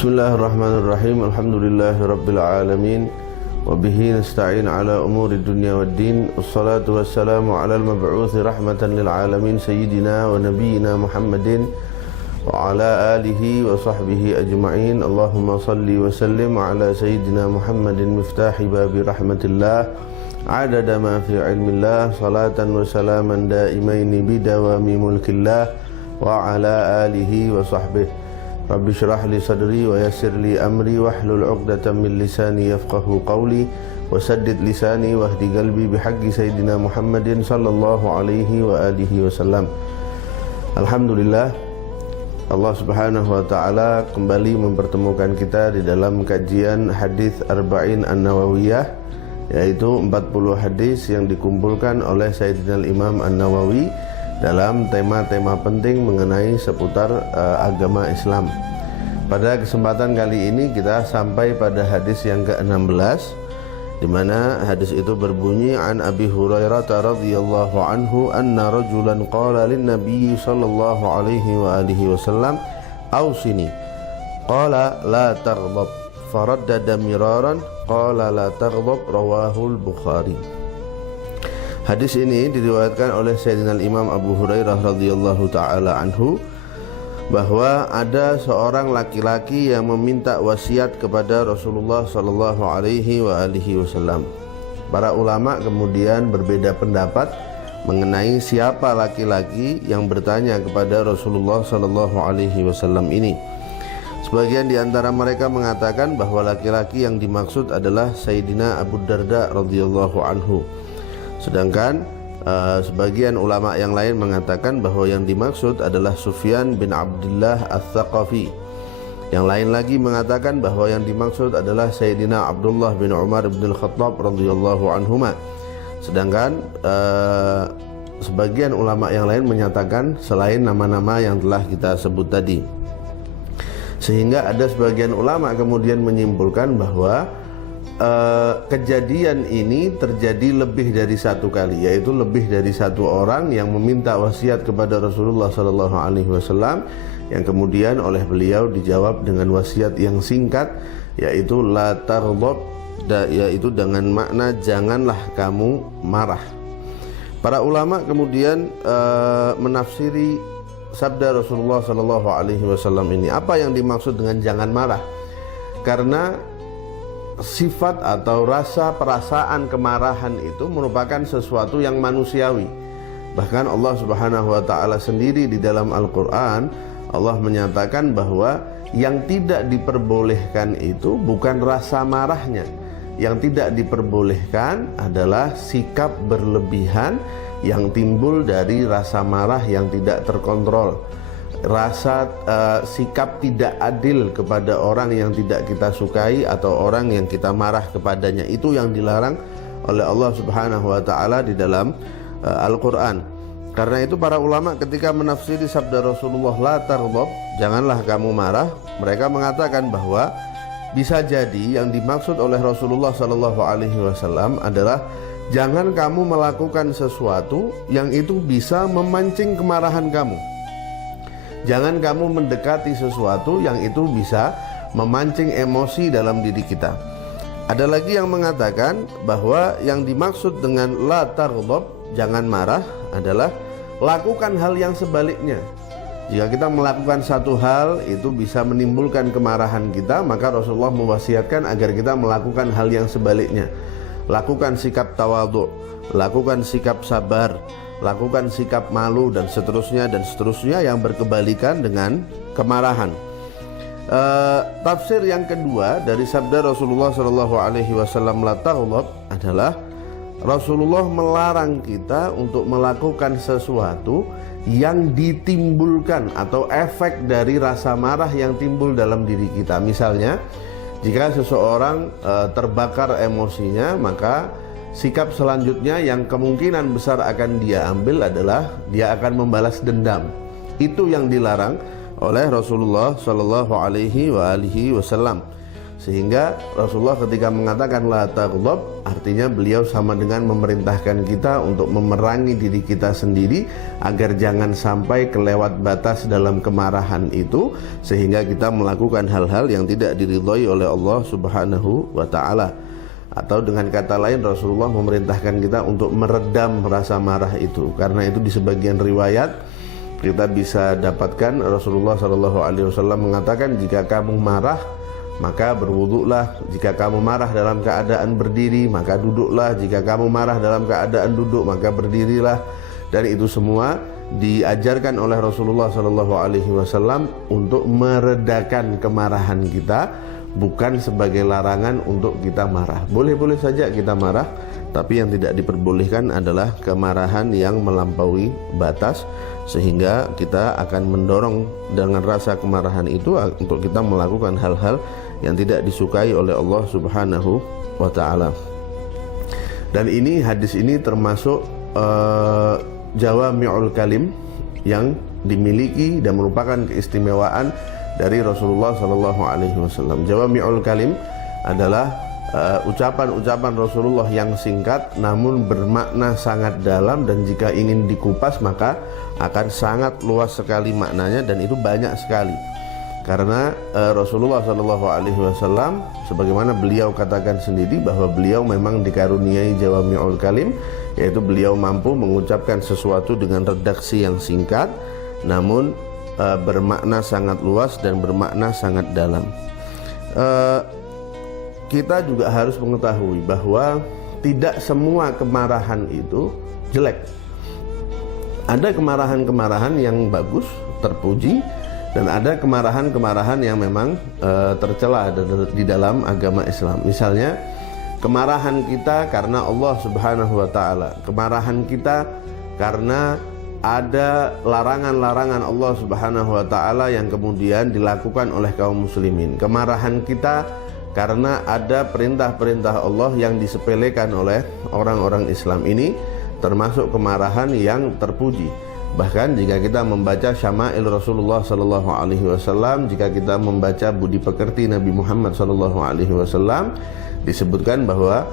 Bismillahirrahmanirrahim. Alhamdulillahirabbil alamin. Wa bihi nasta'in ala umuri dunya waddin. Wassalatu wassalamu ala al-mab'uts rahmatan lil alamin sayyidina wa nabiyyina Muhammadin wa ala alihi wa sahbihi ajma'in. Allahumma salli wa sallim ala sayyidina Muhammadin miftahi babi rahmatillah adada ma fi ilmillah salatan wa salaman daimaini bidawami mulkillah wa ala alihi wa sahbihi. Rabbi syrah li sadri wa yassir li amri wahlul 'uqdatam min lisani yafqahu qawli wa saddid lisani wahdi qalbi bihaqqi sayyidina Muhammadin sallallahu alaihi wa alihi wasallam. Alhamdulillah, Allah Subhanahu wa taala kembali mempertemukan kita di dalam kajian hadis Arba'in An-Nawawiyah, yaitu 40 hadis yang dikumpulkan oleh Sayyidina Imam An-Nawawi dalam tema-tema penting mengenai seputar agama Islam. Pada kesempatan kali ini kita sampai pada hadis yang ke-16, di mana hadis itu berbunyi an Abi Hurairah radhiyallahu anhu anna rajulan qala lin nabiy sallallahu alaihi wa alihi wasallam ausini qala la taghdab faraddada miraran qala la taghdab rawahul Bukhari. Hadis ini diriwayatkan oleh Sayyidina Imam Abu Hurairah radhiyallahu taala anhu bahwa ada seorang laki-laki yang meminta wasiat kepada Rasulullah sallallahu alaihi wa alihi wasallam. Para ulama kemudian berbeda pendapat mengenai siapa laki-laki yang bertanya kepada Rasulullah sallallahu alaihi wasallam ini. Sebagian di antara mereka mengatakan bahwa laki-laki yang dimaksud adalah Sayyidina Abu Darda radhiyallahu anhu. Sedangkan sebagian ulama yang lain mengatakan bahwa yang dimaksud adalah Sufyan bin Abdullah Ats-Tsaqafi. Yang lain lagi mengatakan bahwa yang dimaksud adalah Sayyidina Abdullah bin Umar bin Al-Khattab radhiyallahu anhuma. Sedangkan sebagian ulama yang lain menyatakan selain nama-nama yang telah kita sebut tadi. Sehingga ada sebagian ulama kemudian menyimpulkan bahwa kejadian ini terjadi lebih dari satu kali, yaitu lebih dari satu orang yang meminta wasiat kepada Rasulullah sallallahu alaihi wasallam, yang kemudian oleh beliau dijawab dengan wasiat yang singkat, yaitu la taghdab, yaitu dengan makna janganlah kamu marah. Para ulama kemudian menafsiri sabda Rasulullah sallallahu alaihi wasallam ini. Apa yang dimaksud dengan jangan marah? Karena sifat atau rasa perasaan kemarahan itu merupakan sesuatu yang manusiawi. Bahkan Allah Subhanahu wa taala sendiri di dalam Al-Qur'an, Allah menyatakan bahwa yang tidak diperbolehkan itu bukan rasa marahnya. Yang tidak diperbolehkan adalah sikap berlebihan yang timbul dari rasa marah yang tidak terkontrol. Rasa sikap tidak adil kepada orang yang tidak kita sukai atau orang yang kita marah kepadanya, itu yang dilarang oleh Allah Subhanahu wa taala di dalam Al-Qur'an. Karena itu para ulama ketika menafsiri sabda Rasulullah la taghdab, janganlah kamu marah, mereka mengatakan bahwa bisa jadi yang dimaksud oleh Rasulullah sallallahu alaihi wasallam adalah jangan kamu melakukan sesuatu yang itu bisa memancing kemarahan kamu. Jangan kamu mendekati sesuatu yang itu bisa memancing emosi dalam diri kita. Ada lagi yang mengatakan bahwa yang dimaksud dengan la taghdab, jangan marah, adalah lakukan hal yang sebaliknya. Jika kita melakukan satu hal itu bisa menimbulkan kemarahan kita, maka Rasulullah mewasiatkan agar kita melakukan hal yang sebaliknya. Lakukan sikap tawadhu, lakukan sikap sabar, lakukan sikap malu dan seterusnya yang berkebalikan dengan kemarahan. Tafsir yang kedua dari sabda Rasulullah sallallahu alaihi wasallam la taghdab adalah Rasulullah melarang kita untuk melakukan sesuatu yang ditimbulkan atau efek dari rasa marah yang timbul dalam diri kita. Misalnya, jika seseorang terbakar emosinya, maka sikap selanjutnya yang kemungkinan besar akan dia ambil adalah dia akan membalas dendam. Itu yang dilarang oleh Rasulullah sallallahu alaihi wasallam. Sehingga Rasulullah ketika mengatakan la taghdab, artinya beliau sama dengan memerintahkan kita untuk memerangi diri kita sendiri agar jangan sampai kelewat batas dalam kemarahan itu, sehingga kita melakukan hal-hal yang tidak diridhai oleh Allah Subhanahu wa taala. Atau dengan kata lain, Rasulullah memerintahkan kita untuk meredam rasa marah itu. Karena itu di sebagian riwayat kita bisa dapatkan Rasulullah SAW mengatakan, jika kamu marah maka berwuduklah, jika kamu marah dalam keadaan berdiri maka duduklah, jika kamu marah dalam keadaan duduk maka berdirilah. Dan itu semua diajarkan oleh Rasulullah SAW untuk meredakan kemarahan kita, bukan sebagai larangan untuk kita marah. Boleh-boleh saja kita marah, tapi yang tidak diperbolehkan adalah kemarahan yang melampaui batas, sehingga kita akan mendorong dengan rasa kemarahan itu untuk kita melakukan hal-hal yang tidak disukai oleh Allah Subhanahu wa taala. Dan ini hadis ini termasuk jawami'ul kalim yang dimiliki dan merupakan keistimewaan dari Rasulullah sallallahu alaihi wasallam. Jawami'ul kalim adalah ucapan-ucapan Rasulullah yang singkat namun bermakna sangat dalam, dan jika ingin dikupas maka akan sangat luas sekali maknanya, dan itu banyak sekali. Karena Rasulullah SAW, sebagaimana beliau katakan sendiri bahwa beliau memang dikaruniai jawami'ul kalim, yaitu beliau mampu mengucapkan sesuatu dengan redaksi yang singkat namun bermakna sangat luas dan bermakna sangat dalam. Kita juga harus mengetahui bahwa tidak semua kemarahan itu jelek. Ada kemarahan-kemarahan yang bagus, terpuji, dan ada kemarahan-kemarahan yang memang tercela di dalam agama Islam. Misalnya kemarahan kita karena Allah Subhanahu wa taala, kemarahan kita karena ada larangan-larangan Allah Subhanahu wa taala yang kemudian dilakukan oleh kaum muslimin. Kemarahan kita karena ada perintah-perintah Allah yang disepelekan oleh orang-orang Islam. Ini termasuk kemarahan yang terpuji. Bahkan jika kita membaca syama'il Rasulullah sallallahu alaihi wasallam, jika kita membaca budi pekerti Nabi Muhammad sallallahu alaihi wasallam, disebutkan bahwa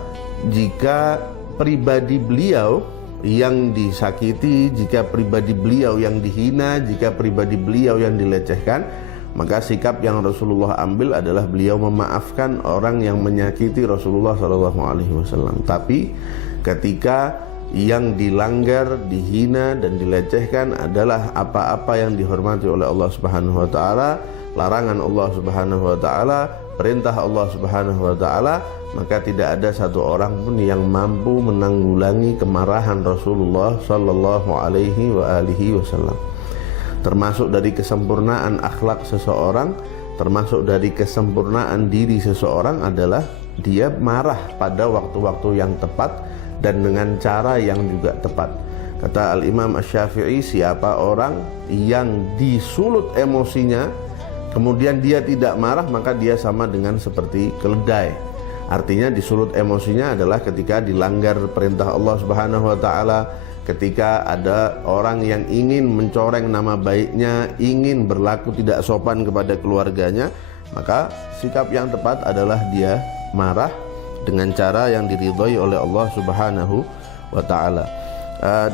jika pribadi beliau yang disakiti, jika pribadi beliau yang dihina, jika pribadi beliau yang dilecehkan, maka sikap yang Rasulullah ambil adalah beliau memaafkan orang yang menyakiti Rasulullah sallallahu alaihi wasallam. Tapi ketika yang dilanggar, dihina dan dilecehkan adalah apa-apa yang dihormati oleh Allah Subhanahu wa taala, larangan Allah Subhanahu wa taala, perintah Allah Subhanahu wa taala, maka tidak ada satu orang pun yang mampu menanggulangi kemarahan Rasulullah sallallahu alaihi wasallam. Termasuk dari kesempurnaan akhlak seseorang, termasuk dari kesempurnaan diri seseorang adalah dia marah pada waktu-waktu yang tepat dan dengan cara yang juga tepat. Kata Al-Imam Asy-Syafi'i, siapa orang yang disulut emosinya kemudian dia tidak marah, maka dia sama dengan seperti keledai. Artinya disulut emosinya adalah ketika dilanggar perintah Allah Subhanahu wa taala, ketika ada orang yang ingin mencoreng nama baiknya, ingin berlaku tidak sopan kepada keluarganya, maka sikap yang tepat adalah dia marah dengan cara yang diridhai oleh Allah Subhanahu wa taala.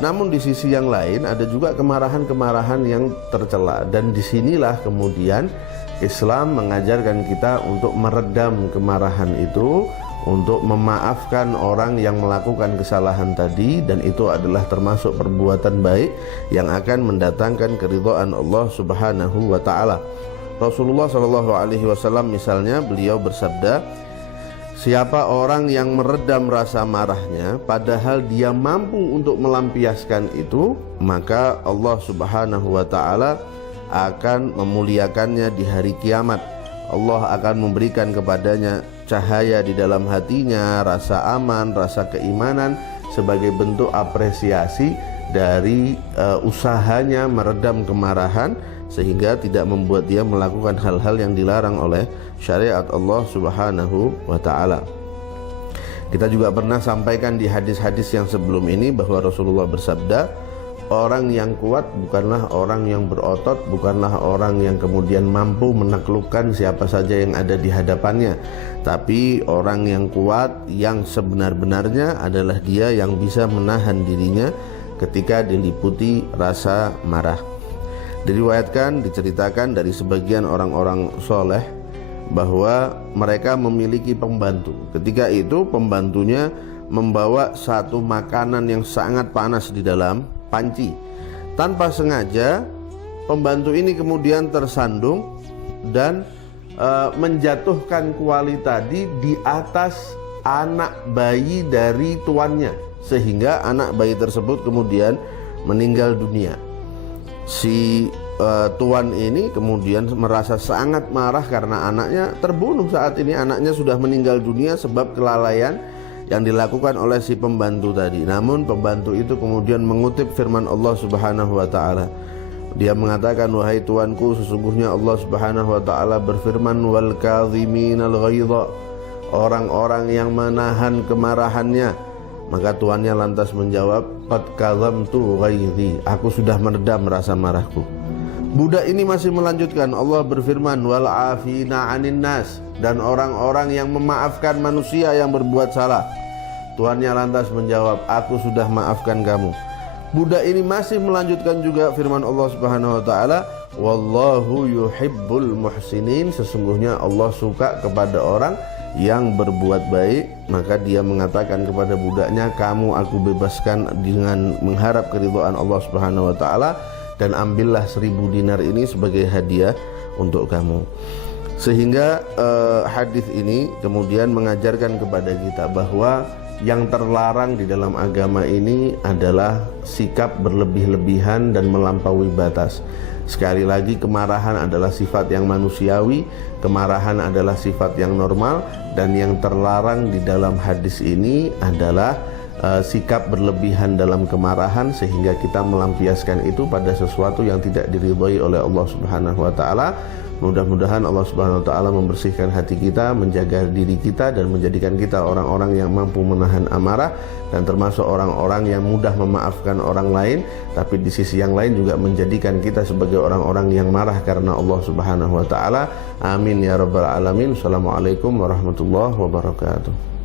Namun di sisi yang lain ada juga kemarahan-kemarahan yang tercela, dan disinilah kemudian Islam mengajarkan kita untuk meredam kemarahan itu, untuk memaafkan orang yang melakukan kesalahan tadi, dan itu adalah termasuk perbuatan baik yang akan mendatangkan keridhaan Allah Subhanahu wa taala. Rasulullah SAW misalnya beliau bersabda, siapa orang yang meredam rasa marahnya padahal dia mampu untuk melampiaskan itu, maka Allah Subhanahu wa taala akan memuliakannya di hari kiamat. Allah akan memberikan kepadanya cahaya di dalam hatinya, rasa aman, rasa keimanan sebagai bentuk apresiasi dari usahanya meredam kemarahan, sehingga tidak membuat dia melakukan hal-hal yang dilarang oleh syariat Allah Subhanahu wa taala. Kita juga pernah sampaikan di hadis-hadis yang sebelum ini bahwa Rasulullah bersabda, orang yang kuat bukanlah orang yang berotot, bukanlah orang yang kemudian mampu menaklukkan siapa saja yang ada di hadapannya. Tapi orang yang kuat yang sebenar-benarnya adalah dia yang bisa menahan dirinya ketika diliputi rasa marah. Diriwayatkan, diceritakan dari sebagian orang-orang soleh bahwa mereka memiliki pembantu. Ketika itu pembantunya membawa satu makanan yang sangat panas di dalam panci. Tanpa sengaja pembantu ini kemudian tersandung dan menjatuhkan kuali tadi di atas anak bayi dari tuannya, sehingga anak bayi tersebut kemudian meninggal dunia. Si tuan ini kemudian merasa sangat marah karena anaknya terbunuh. Saat ini anaknya sudah meninggal dunia sebab kelalaian yang dilakukan oleh si pembantu tadi. Namun pembantu itu kemudian mengutip firman Allah Subhanahu wa taala. Dia mengatakan, wahai tuanku, sesungguhnya Allah Subhanahu wa taala berfirman, wal kadhiminal ghaidha, orang-orang yang menahan kemarahannya. Maka tuannya lantas menjawab, qad kadzamtu ghaidhi, aku sudah meredam rasa marahku. Budak ini masih melanjutkan, Allah berfirman, wal afina 'anin nas, dan orang-orang yang memaafkan manusia yang berbuat salah. Tuannya lantas menjawab, aku sudah maafkan kamu. Budak ini masih melanjutkan juga firman Allah Subhanahu wa taala, wallahu yuhibbul muhsinin, sesungguhnya Allah suka kepada orang yang berbuat baik. Maka dia mengatakan kepada budaknya, kamu aku bebaskan dengan mengharap keridhaan Allah Subhanahu wa taala, dan ambillah 1000 dinar ini sebagai hadiah untuk kamu. Sehingga hadis ini kemudian mengajarkan kepada kita bahwa yang terlarang di dalam agama ini adalah sikap berlebih-lebihan dan melampaui batas. Sekali lagi, kemarahan adalah sifat yang manusiawi, kemarahan adalah sifat yang normal, dan yang terlarang di dalam hadis ini adalah sikap berlebihan dalam kemarahan sehingga kita melampiaskan itu pada sesuatu yang tidak diridhai oleh Allah Subhanahu wa taala. Mudah-mudahan Allah Subhanahu wa taala membersihkan hati kita, menjaga diri kita, dan menjadikan kita orang-orang yang mampu menahan amarah dan termasuk orang-orang yang mudah memaafkan orang lain, tapi di sisi yang lain juga menjadikan kita sebagai orang-orang yang marah karena Allah Subhanahu wa taala. Amin ya rabbal alamin. Assalamualaikum warahmatullahi wabarakatuh.